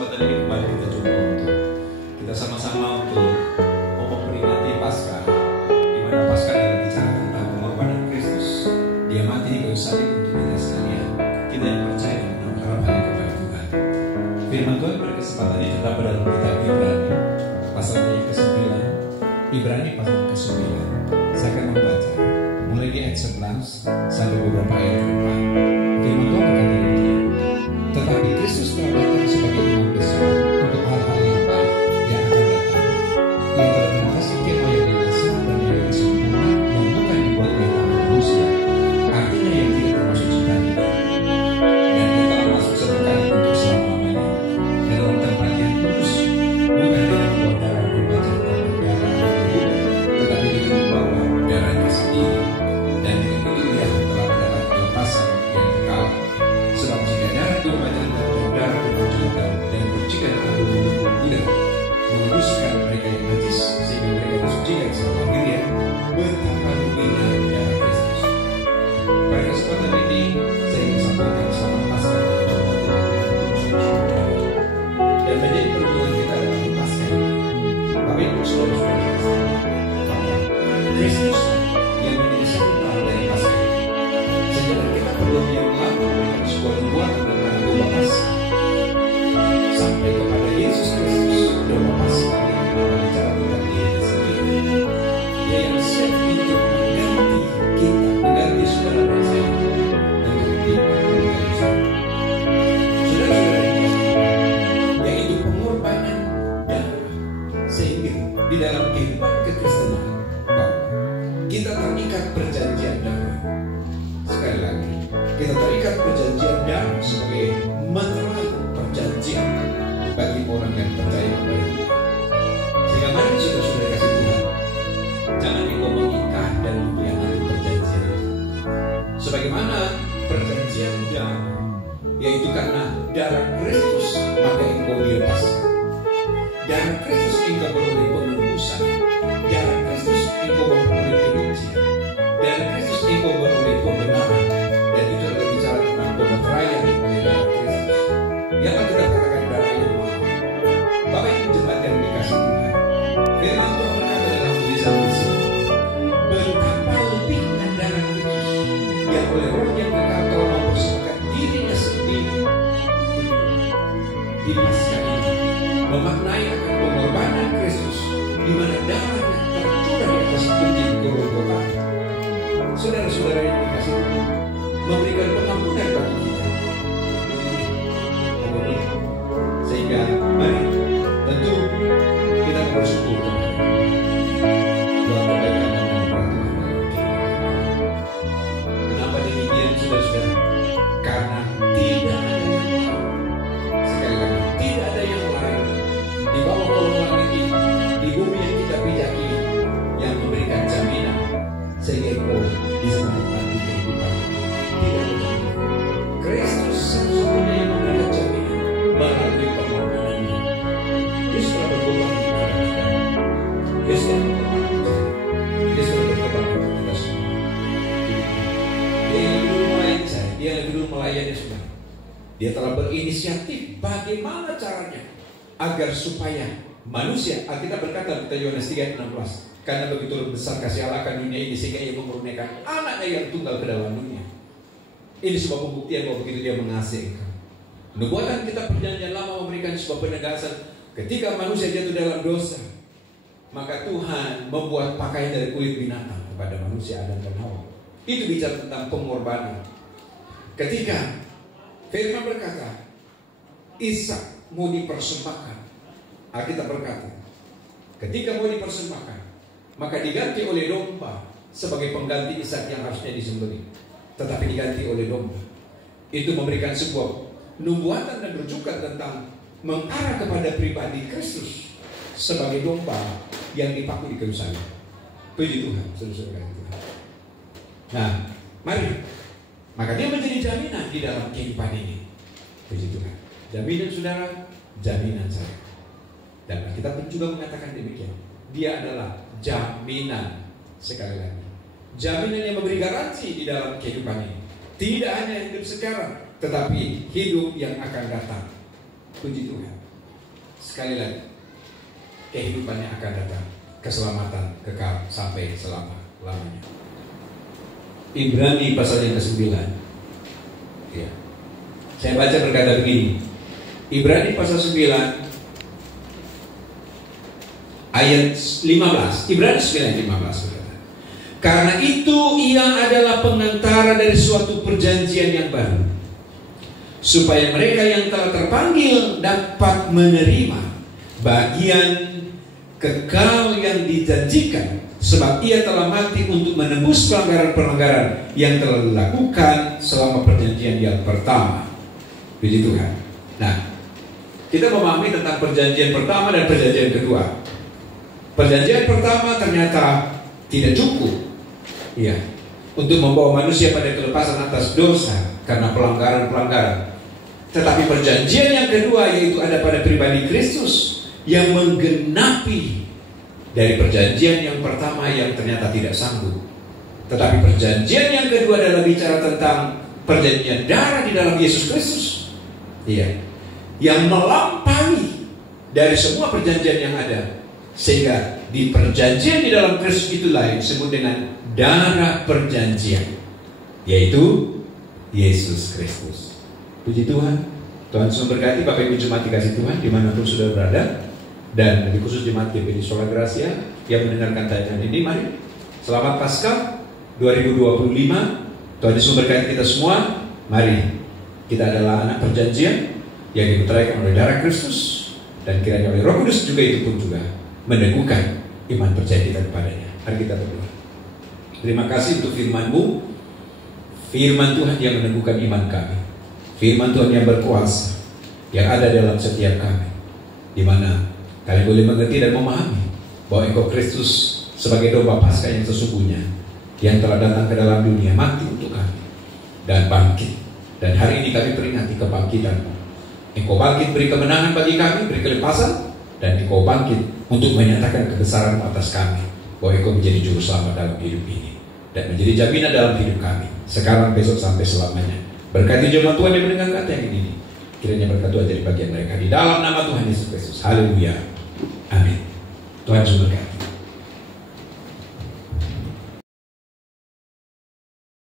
kesempatan ini kembali kita coba untuk kita sama-sama untuk memperingati Paskah, di mana Paskah adalah bicara tentang pengorbanan Kristus. Dia mati di kayu salib untuk kita sekalian. Kita yang percaya dan menaruh harapan kepada Tuhan. Firman Tuhan pada kesempatan ini terdapat dalam kitab Ibrani pasal yang ke-9. Ibrani pasal ke-9. Saya akan membaca mulai di ayat 11 sampai beberapa ayat ke depan. Firman Tuhan berkata demikian. Tetapi Kristus telah datang sebagai imam besar untuk hal-hal yang baik yang akan datang. Ia telah mengatasi kemah yang dasar dan yang sempurna yang bukan dibuat oleh tangan manusia. Artinya yang tidak termasuk ciptaan ini. Dan ia telah masuk sekali untuk selama-lamanya. Dan dalam tempat yang kudus bukan dengan membawa darah berbaca dan darah yang tetapi dengan membawa darahnya sendiri. Dan dengan itu ia telah mendapat kelepasan yang kekal. Sebab jika darah berbaca dan darah berbaca dan percikan abu mendukung tidak menguduskan mereka yang najis sehingga mereka disucikan selama dirinya, betapa ruginya darah Kristus. Pada kesempatan ini saya ingin sampaikan selamat Paskah dan menjadi perjuangan kita dalam Paskah ini. Tapi untuk saudara-saudara bahwa Kristus yang menjadi sentral dari Paskah ini. Sejarah kita belum yang lalu memberikan sebuah nubuatan tentang domba Paskah sampai kepada Yesus Kristus, domba Paskah yang berbicara tentang dirinya sendiri. Dia yang siap untuk mengganti kita, mengganti saudara dan saya untuk dipakai dari sana. Saudara-saudara yang yaitu pengorbanan darah, sehingga di dalam kehidupan kekristenan bahwa kita terikat perjanjian darah. Sekali lagi, kita terikat perjanjian darah sebagai meterai perjanjian bagi orang yang percaya kepada Tuhan. Sehingga mari saudara-saudara kasih Tuhan, jangan engkau mengikat dan mengkhianati perjanjian. Sebagaimana perjanjian darah, yaitu karena darah Kristus maka engkau dilepaskan. Darah Kristus engkau beroleh penebusan. Darah Kristus engkau beroleh kebencian. Darah Kristus engkau beroleh pembenaran. Dan itu adalah bicara tentang pemeteraian oleh darah Kristus. Yang kita katakan darah yang mahal. Bapak Ibu jemaat yang dikasih Tuhan, firman Tuhan berkata dalam tulisan di sini, betapa lebihnya darah Kristus yang oleh Roh yang kekal telah mempersembahkan dirinya sendiri di Paskah ini, memaknai akan pengorbanan Kristus di mana darahnya tercurah di atas bukit Golgota. Saudara-saudara yang dikasih Tuhan, memberikan pengampunan bagi kita. Sehingga mari tentu kita bersyukur kepada Tuhan kebaikan dan anugerah Tuhan. Kenapa demikian saudara-saudara? Karena tidak ada yang lain. Sekali lagi, tidak ada yang lain di bawah kolong langit ini, di bumi yang kita pijaki yang memberikan jaminan sehingga engkau bisa menikmati kehidupan. Tidak ada jaminan. Kristus satu-satunya yang memberikan jaminan melalui pengorbanannya. Dia sudah berkorban kepada kita. Dia sudah berkorban kepada kita. Dia sudah berkorban kepada kita semua. Dia yang dulu melayani saya, dia yang dulu melayani semua. Dia telah berinisiatif bagaimana caranya agar supaya manusia, Alkitab berkata kita Yohanes 3:16, karena begitu besar kasih Allah akan dunia ini sehingga ia memurniakan anaknya yang tunggal ke dalam dunia. Ini sebuah pembuktian bahwa begitu dia mengasihi engkau. Nubuatan kita perjanjian lama memberikan sebuah penegasan ketika manusia jatuh dalam dosa, maka Tuhan membuat pakaian dari kulit binatang kepada manusia Adam dan Hawa. Itu bicara tentang pengorbanan. Ketika firman berkata Ishak mau dipersembahkan, Alkitab berkata ketika mau dipersembahkan maka diganti oleh domba sebagai pengganti Ishak yang harusnya disembelih, tetapi diganti oleh domba. Itu memberikan sebuah nubuatan dan rujukan tentang mengarah kepada pribadi Kristus sebagai domba yang dipaku di kayu salib. Puji Tuhan, saudara-saudara Tuhan. Nah, mari. Maka dia menjadi jaminan di dalam kehidupan ini. Puji Tuhan. Jaminan saudara, jaminan saya. Dan kita pun juga mengatakan demikian. Dia adalah jaminan. Sekali lagi, jaminan yang memberi garansi di dalam kehidupan ini. Tidak hanya hidup sekarang, tetapi hidup yang akan datang. Puji Tuhan. sekali lagi, kehidupannya akan datang, keselamatan kekal sampai selama-lamanya. Ibrani pasal yang ke-9. Ya. Saya baca berkata begini. Ibrani pasal 9 ayat 15. Ibrani 9 ayat 15 berkata, karena itu ia adalah pengantara dari suatu perjanjian yang baru, supaya mereka yang telah terpanggil dapat menerima bagian kekal yang dijanjikan, sebab ia telah mati untuk menebus pelanggaran-pelanggaran yang telah dilakukan selama perjanjian yang pertama. Puji Tuhan. Nah, kita memahami tentang perjanjian pertama dan perjanjian kedua. Perjanjian pertama ternyata tidak cukup, ya, untuk membawa manusia pada kelepasan atas dosa karena pelanggaran-pelanggaran. Tetapi perjanjian yang kedua, yaitu ada pada pribadi Kristus, yang menggenapi dari perjanjian yang pertama yang ternyata tidak sanggup. Tetapi perjanjian yang kedua adalah bicara tentang perjanjian darah di dalam Yesus Kristus, iya, yang melampaui dari semua perjanjian yang ada. Sehingga di perjanjian di dalam Kristus itulah yang disebut dengan darah perjanjian, yaitu Yesus Kristus. Puji Tuhan. Tuhan Yesus memberkati. Bapak Ibu jemaat dikasih Tuhan dimanapun sudah berada, dan lebih khusus jemaat GPI Sola Gracia yang mendengarkan tayangan ini, mari selamat Paskah 2025. Tuhan Yesus memberkati kita semua. Mari, kita adalah anak perjanjian yang dimeteraikan oleh darah Kristus, dan kiranya oleh Roh Kudus juga itu pun juga meneguhkan iman percaya kita kepadanya. Mari kita berdoa. Terima kasih untuk firman-Mu, firman Tuhan yang meneguhkan iman kami, firman Tuhan yang berkuasa, yang ada dalam setiap kami, di mana kami boleh mengerti dan memahami bahwa Engkau Kristus sebagai domba Paskah yang sesungguhnya, yang telah datang ke dalam dunia, mati untuk kami dan bangkit. Dan hari ini kami peringati kebangkitan-Mu. Engkau bangkit beri kemenangan bagi kami, beri kelepasan, dan Engkau bangkit untuk menyatakan kebesaran-Mu atas kami, bahwa Engkau menjadi juru selamat dalam hidup ini dan menjadi jaminan dalam hidup kami sekarang, besok, sampai selamanya. Berkati jemaat Tuhan yang mendengarkan tayangan ini, kiranya berkat Tuhan jadi bagian mereka di dalam nama Tuhan Yesus Kristus. Haleluya. Amin. Tuhan memberkati.